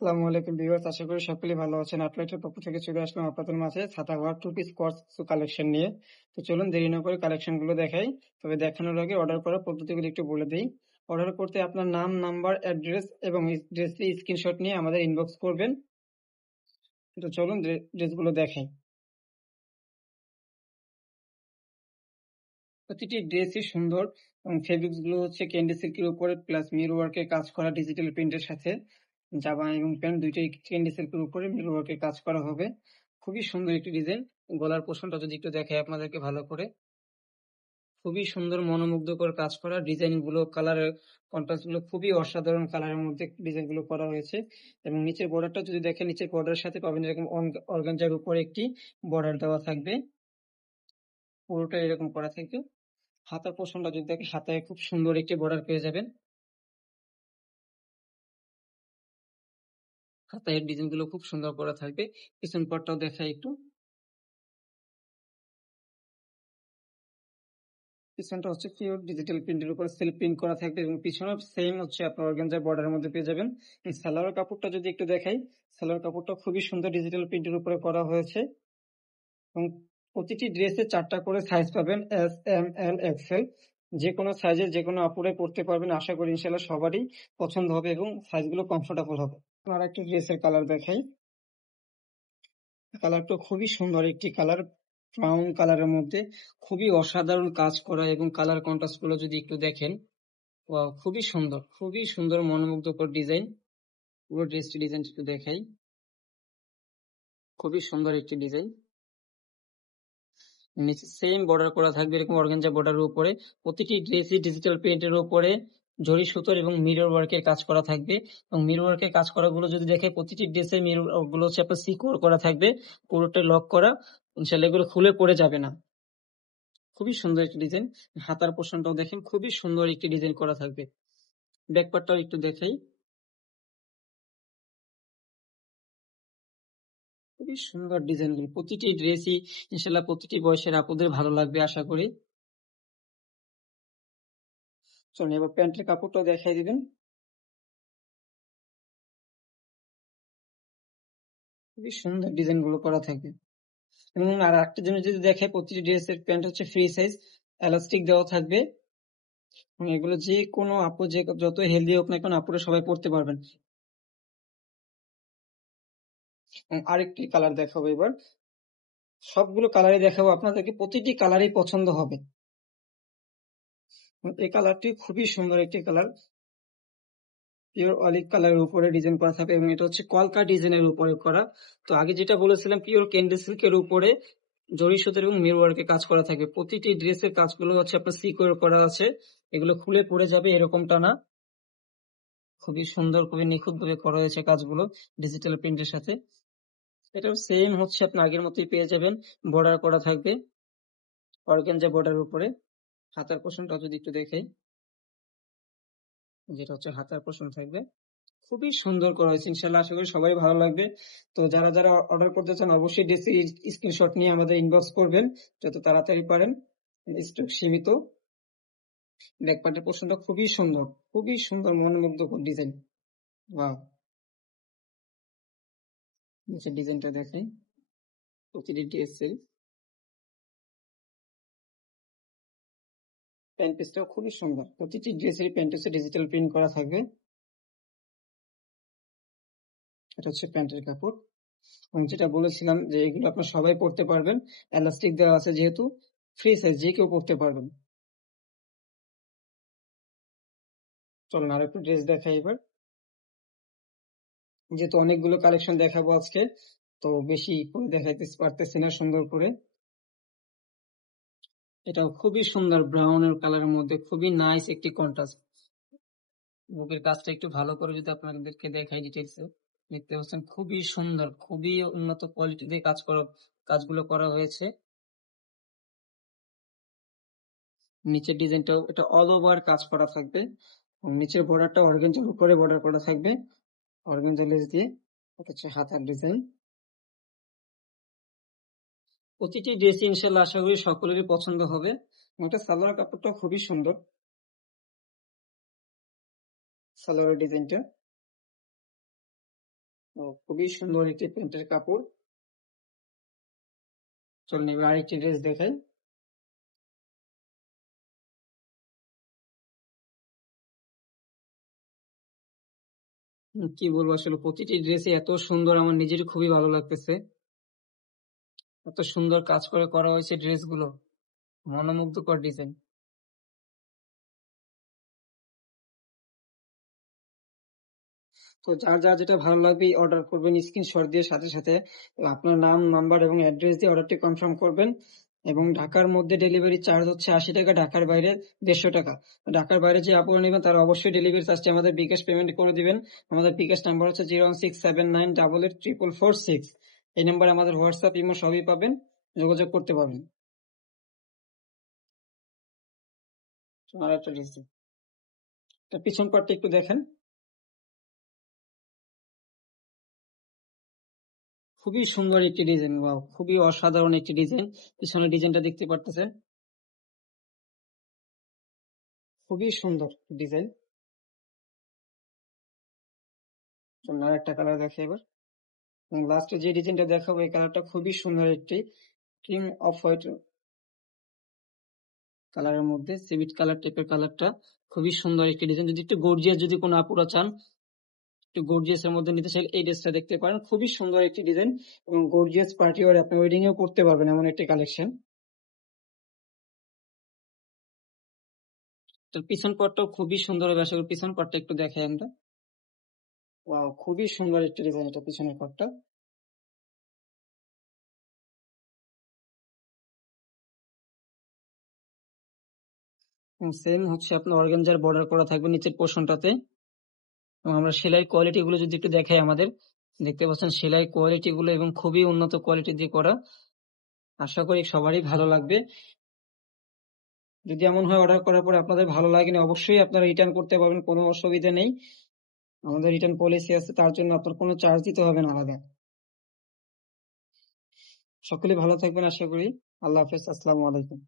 আসসালামু আলাইকুম ভিউয়ার্স, আশা করি সকলেই ভালো আছেন। আপডেটের পক্ষ থেকে চলে আসলাম আপনাদের মাঝে ছাতাঘর টু পিস কিছু কালেকশন নিয়ে। তো চলুন দেরি না করে কালেকশন গুলো দেখাই। তবে দেখানোর আগে অর্ডার করার পদ্ধতিগুলো একটু বলে দিই। অর্ডার করতে আপনার নাম, নাম্বার, অ্যাড্রেস এবং ড্রেসের স্ক্রিনশট নিয়ে আমাদের ইনবক্স করবেন। তো চলুন ড্রেসগুলো দেখাই। প্রতিটি ড্রেসই সুন্দর এবং ফেব্রিক্স গুলো হচ্ছে ক্যান্ডি সিল্কের উপরে প্লাস মিরর ওয়ার্কের কাজ করা ডিজিটাল প্রিন্টের সাথে। জামা এবং প্যান্ট দুইটাই ক্যান্ডি সিল্কের উপরে মিরর ওয়ার্কের কাজ করা হবে। খুবই সুন্দর একটি ডিজাইন। গলার পোর্শনটা যদি একটু দেখাই আপনাদেরকে ভালো করে, খুবই সুন্দর মনোমুগ্ধকর কাজ করা ডিজাইন গুলো, কালারের কন্ট্রাস্ট গুলো খুবই অসাধারণ কালারের মধ্যে ডিজাইন গুলো করা হয়েছে। এবং নিচের বর্ডারটা যদি দেখেন, নিচের বর্ডারের সাথে পাবেন এরকম অর্গানজার উপরে একটি বর্ডার দেওয়া থাকবে, পুরোটা এরকম করা থাকবে। হাতার পোর্শনটা যদি দেখেন, হাতায় খুব সুন্দর একটি বর্ডার পেয়ে যাবেন। হাতায় ডিজাইন গুলো খুব সুন্দর করা থাকবে। পিছন পাটটাও দেখাই একটু। পিছনটা হচ্ছে পিওর ডিজিটাল প্রিন্টের উপর সেলফ প্রিন্ট করা থাকবে এবং পিছনে সেম হচ্ছে আপনার অর্গানজার বর্ডারের মধ্যে পেয়ে যাবেন। এই সালোয়ার কাপড়টা যদি একটু দেখাই, সালোয়ার কাপড়টা খুবই সুন্দর ডিজিটাল প্রিন্টের উপরে করা হয়েছে এবং প্রতিটি ড্রেসে 4টা করে সাইজ পাবেন, এস, এম, এল, এক্সেল। যে কোনো সাইজের যে কোনো আপুরে পড়তে পারবেন। আশা করি ইনশাল্লাহ সবারই পছন্দ হবে এবং সাইজগুলো কমফোর্টেবল হবে। আর একটা ড্রেসের কালার দেখাই। কালারটা খুবই সুন্দর একটি কালার, ব্রাউন কালারের মধ্যে খুবই অসাধারণ কাজ করা এবং কালার কন্ট্রাস্ট গুলো যদি একটু দেখেন, ওয়াও, খুবই সুন্দর, খুবই সুন্দর মনোমুগ্ধকর ডিজাইন। পুরো ড্রেসটি ডিজাইন একটু দেখাই, খুবই সুন্দর একটি ডিজাইন। নিচে সেম বর্ডার করা থাকবে এরকম অর্গানজা বর্ডারের উপরে। প্রতিটি ড্রেসই ডিজিটাল প্রিন্টের উপরে জরি সুতোর এবং মিরর ওয়ার্কের কাজ করা থাকবে। এবং মিরর ওয়ার্কের কাজ করা গুলো যদি দেখে, প্রতিটি ড্রেসের মিরর গুলো হচ্ছে আপনার সিকিউর করা থাকবে, পুরোটা লক করা। ইনশাল্লাহ এগুলো খুলে পড়ে যাবে না। খুবই সুন্দর একটি ডিজাইন। হাতার পোর্শনটাও দেখেন, খুবই সুন্দর একটি ডিজাইন করা থাকবে। ব্যাক পার্টটাও একটু দেখাই, খুবই সুন্দর ডিজাইন গুলো। প্রতিটি ড্রেসই ইনশাল্লাহ প্রতিটি বয়সের আপুদের ভালো লাগবে আশা করি। চলুন এবার প্যান্টের কাপড়টাও দেখাই দিবেন। খুবই সুন্দর ডিজাইন গুলো করা থাকবে। এবং আর একটা জিনিস যদি দেখাই, প্রতিটি ড্রেসের প্যান্ট হচ্ছে ফ্রি সাইজ, এলাস্টিক দেওয়া থাকবে। এবং এগুলো যে কোনো আপু, যে যত হেলদি হোক না কেন, আপুরা সবাই পরতে পারবেন। এবং আরেকটি কালার দেখাবো এবার। সবগুলো কালারই দেখাবো আপনাদেরকে, প্রতিটি কালারই পছন্দ হবে। এই কালারটি খুবই সুন্দর একটি কালার, পিওর অলিভ কালারের উপরে ডিজাইন করা থাকবে এবং এটা হচ্ছে কলকা ডিজাইনের উপরে করা। তো আগে যেটা বলেছিলাম, পিওর ক্যান্ডি সিল্কের উপরে জরি সুতার এবং মিরর ওয়ার্কে কাজ করা থাকবে। প্রতিটি ড্রেসের কাজগুলো হচ্ছে আপনার সিকিউর করা আছে, এগুলো খুলে পড়ে যাবে এরকমটা না। খুবই সুন্দর, খুবই নিখুঁত ভাবে করা হয়েছে কাজগুলো ডিজিটাল প্রিন্টের সাথে। এটাও সেম হচ্ছে আপনি আগের মতোই পেয়ে যাবেন, বর্ডার করা থাকবে অর্গানজা বর্ডারের উপরে। হাতার পোর্শনটা যদি একটু দেখে, যেটা হচ্ছে হাতার পোর্শন থাকবে, খুবই সুন্দর করা হয়েছে। ইনশাল্লাহ আশা করি সবাই ভালো লাগবে। তো যারা যারা অর্ডার করতে চান, অবশ্যই ড্রেসের স্ক্রিনশট নিয়ে আমাদের ইনবক্স করবেন যত তাড়াতাড়ি পারেন, স্টক সীমিত। ব্যাক পার্টের পোর্শনটা খুবই সুন্দর, খুবই সুন্দর মনোমুগ্ধকর ডিজাইন। ওয়াও, নিচের ডিজাইনটা দেখাই, প্রতিটি ড্রেসের প্যান্ট পিসটাও খুবই সুন্দর। প্রতিটি ড্রেসের প্যান্ট পিসে ডিজিটাল প্রিন্ট করা থাকবে। এটা হচ্ছে প্যান্টের কাপড়। এবং যেটা বলেছিলাম যে এগুলো আপনার সবাই পড়তে পারবেন, এলাস্টিক দেওয়া আছে যেহেতু, ফ্রি সাইজ, যে কেউ পড়তে পারবেন। চলুন আর একটু ড্রেস দেখাই এবার। যেহেতু অনেকগুলো কালেকশন দেখাবো আজকে, তো বেশি করে দেখাইতে পারতেছি না সুন্দর করে। এটাও খুবই সুন্দর, ব্রাউনের কালারের মধ্যে খুবই নাইস একটি কন্ট্রাস্ট। বুকের কাজটা একটু ভালো করে যদি আপনাদেরকে দেখাই ডিটেলস, দেখতে পাচ্ছেন খুবই সুন্দর, খুবই উন্নত কোয়ালিটি দিয়ে কাজগুলো করা হয়েছে। নিচের ডিজাইনটাও এটা অল ওভার কাজ করা থাকবে এবং নিচের বর্ডারটা অর্গানজার উপরে বর্ডার করা থাকবে অর্গানজা লেস দিয়ে। এটা হচ্ছে হাতার ডিজাইন। প্রতিটি ড্রেস ইনশাল্লাহ আশা করি সকলেরই পছন্দ হবে। এটা সালোয়ার কাপড়টা খুবই সুন্দর, সালোয়ারের ডিজাইনটা খুবই সুন্দর একটি প্যান্টের কাপড়। চলুন এবার আরেকটি ড্রেস দেখাই। কি বলবো, আসলে প্রতিটি ড্রেসই এত সুন্দর, আমার নিজেরই খুবই ভালো লাগতেছে। এত সুন্দর কাজ করে করা হয়েছে ড্রেসগুলো, মনোমুগ্ধকর ডিজাইন। তো যার যেটা ভালো লাগবে অর্ডার করবেন, স্ক্রিনশট দিয়ে সাথে সাথে আপনার নাম, নাম্বার এবং অ্যাড্রেস দিয়ে অর্ডারটি কনফার্ম করবেন। এবং ঢাকার মধ্যে ডেলিভারি চার্জ হচ্ছে 80 টাকা, ঢাকার বাইরে 150 টাকা। ঢাকার বাইরে যে আপুরা নেবেন তারা অবশ্যই ডেলিভারি চার্জটি আমাদের বিকাশ পেমেন্ট করে দিবেন। আমাদের বিকাশ নাম্বার হচ্ছে 01679884446। এই নাম্বারে আমাদের হোয়াটসঅ্যাপ, ইমো সবই পাবেন, যোগাযোগ করতে পারবেন। আর একটা ড্রেস, পিছন পাটটা একটু দেখেন। খুবই সুন্দর একটি ডিজাইন, ওয়াও, খুবই অসাধারণ একটি ডিজাইন। পিছনের ডিজাইনটা দেখতে পারতেছেন, খুবই সুন্দর ডিজাইন। আর একটা কালার দেখে এবার, এবং লাস্টে যে ডিজাইনটা দেখাবো এই কালারটা খুবই সুন্দর একটি ক্রিম অফ হোয়াইট কালারের মধ্যে, সিভিট কালার টাইপের কালারটা, খুবই সুন্দর একটি ডিজাইন। যদি একটু গর্জিয়াস, যদি কোনো আপুরা চান একটু গর্জিয়াস এর মধ্যে নিতে চাইলে এই ড্রেসটা দেখতে পারেন, খুবই সুন্দর একটি ডিজাইন এবং গর্জিয়াস পার্টি ওয়ার আপনি ওয়েডিং এও করতে পারবেন এমন একটি কালেকশন। তো পিছন পাটটাও খুবই সুন্দর হবে, আশা করি পিছন পাটটা একটু দেখাই আমরা। ওয়াও, খুবই সুন্দর একটি ডিজাইন এটা পিছনের পাটটা। সেম হচ্ছে আপনার অর্গানজার বর্ডার করা থাকবে নিচের পোর্শনটাতে। এবং আমরা সেলাই কোয়ালিটি গুলো যদি একটু দেখাই, আমাদের দেখতে পাচ্ছেন সেলাই কোয়ালিটি গুলো এবং খুবই উন্নত কোয়ালিটি দিয়ে করা, আশা করি সবারই ভালো লাগবে। যদি এমন হয় অর্ডার করার পরে আপনাদের ভালো লাগেনি, অবশ্যই আপনারা রিটার্ন করতে পারবেন, কোনো অসুবিধা নেই। আমাদের রিটার্ন পলিসি আছে, তার জন্য আপনার কোনো চার্জ দিতে হবে না আলাদা। সকলে ভালো থাকবেন আশা করি। আল্লাহ হাফেজ, আসসালামু আলাইকুম।